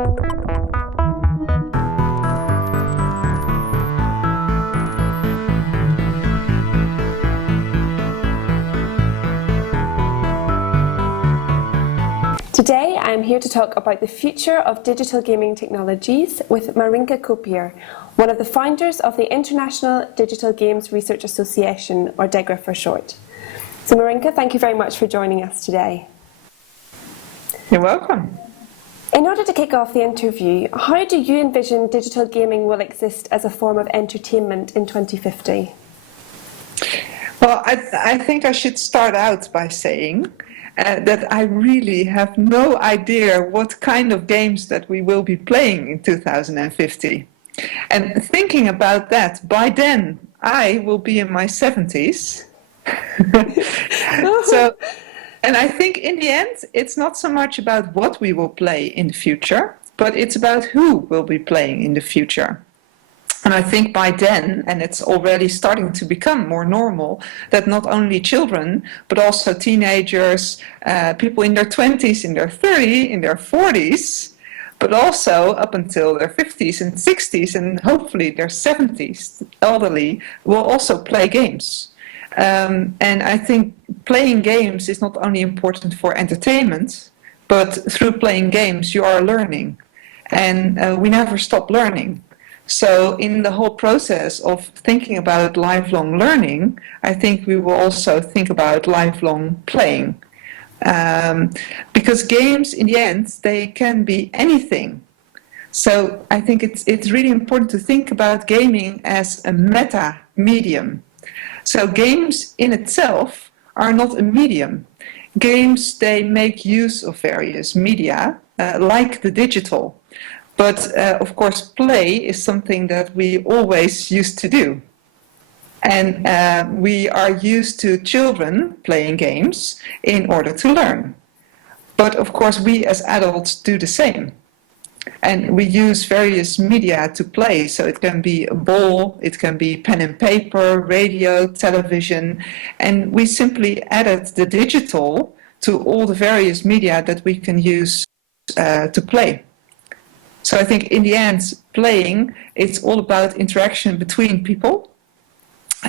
Today I am here to talk about the future of digital gaming technologies with Marinka Copier, one of the founders of the International Digital Games Research Association, or DIGRA for short. So Marinka, thank you very much for joining us today. You're welcome. In order to kick off the interview, how do you envision digital gaming will exist as a form of entertainment in 2050? Well, I think I should start out by saying that I really have no idea what kind of games that we will be playing in 2050. And thinking about that, by then I will be in my 70s. And I think in the end, it's not so much about what we will play in the future, but it's about who will be playing in the future. And I think by then, and it's already starting to become more normal, that not only children, but also teenagers, people in their 20s, in their 30s, in their 40s, but also up until their 50s and 60s, and hopefully their 70s, elderly, will also play games. And I think playing games is not only important for entertainment, but through playing games you are learning. And we never stop learning. So in the whole process of thinking about lifelong learning, I think we will also think about lifelong playing. Because games, in the end, they can be anything. So I think it's really important to think about gaming as a meta medium. So games in itself are not a medium. Games, they make use of various media, like the digital. But of course, play is something that we always used to do. And we are used to children playing games in order to learn. But of course, we as adults do the same. And we use various media to play. So it can be a ball, it can be pen and paper, radio, television. And we simply added the digital to all the various media that we can use to play. So I think in the end, playing, it's all about interaction between people.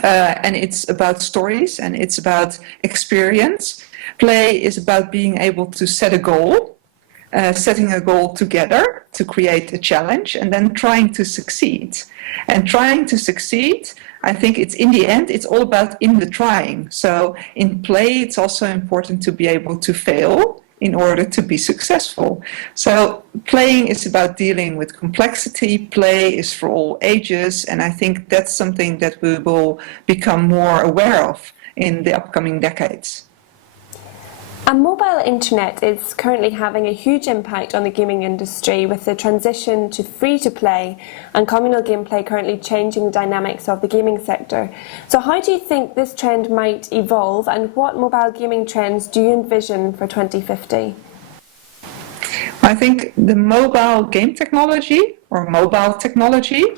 And it's about stories and it's about experience. Play is about being able to set a goal, setting a goal together to create a challenge and then trying to succeed. And trying to succeed, I think it's in the end, it's all about in the trying. So in play, it's also important to be able to fail in order to be successful. So playing is about dealing with complexity, play is for all ages, and I think that's something that we will become more aware of in the upcoming decades. A mobile internet is currently having a huge impact on the gaming industry with the transition to free-to-play and communal gameplay currently changing the dynamics of the gaming sector. So how do you think this trend might evolve and what mobile gaming trends do you envision for 2050? I think the mobile game technology or mobile technology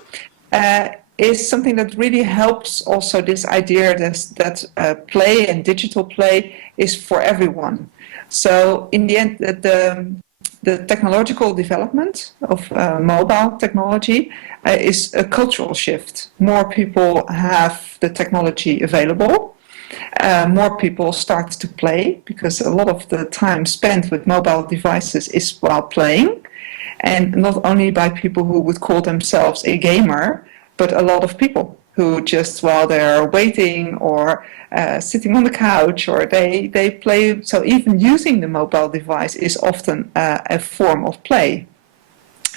is something that really helps also this idea that play and digital play is for everyone. So in the end, the technological development of mobile technology is a cultural shift. More people have the technology available. More people start to play because a lot of the time spent with mobile devices is while playing. And not only by people who would call themselves a gamer, but a lot of people who just while they're waiting or sitting on the couch or they play. So even using the mobile device is often a form of play.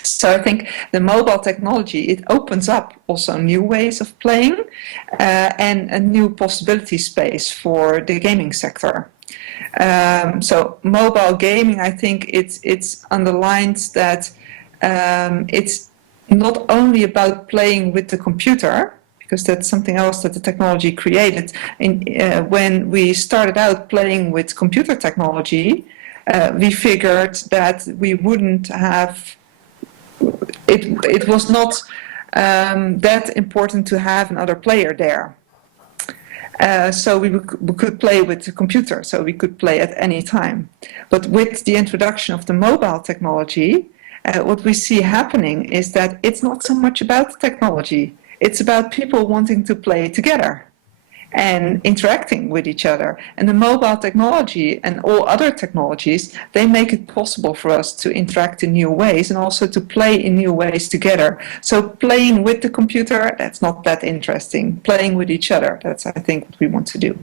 So I think the mobile technology, it opens up also new ways of playing and a new possibility space for the gaming sector. So mobile gaming, I think it's underlines that it's not only about playing with the computer, because that's something else that the technology created. When we started out playing with computer technology, we figured that we wouldn't have, it was not that important to have another player there. So we could play with the computer, so we could play at any time. But with the introduction of the mobile technology, what we see happening is that it's not so much about technology, it's about people wanting to play together and interacting with each other. And the mobile technology and all other technologies, they make it possible for us to interact in new ways and also to play in new ways together. So playing with the computer, that's not that interesting. Playing with each other, that's, I think, what we want to do.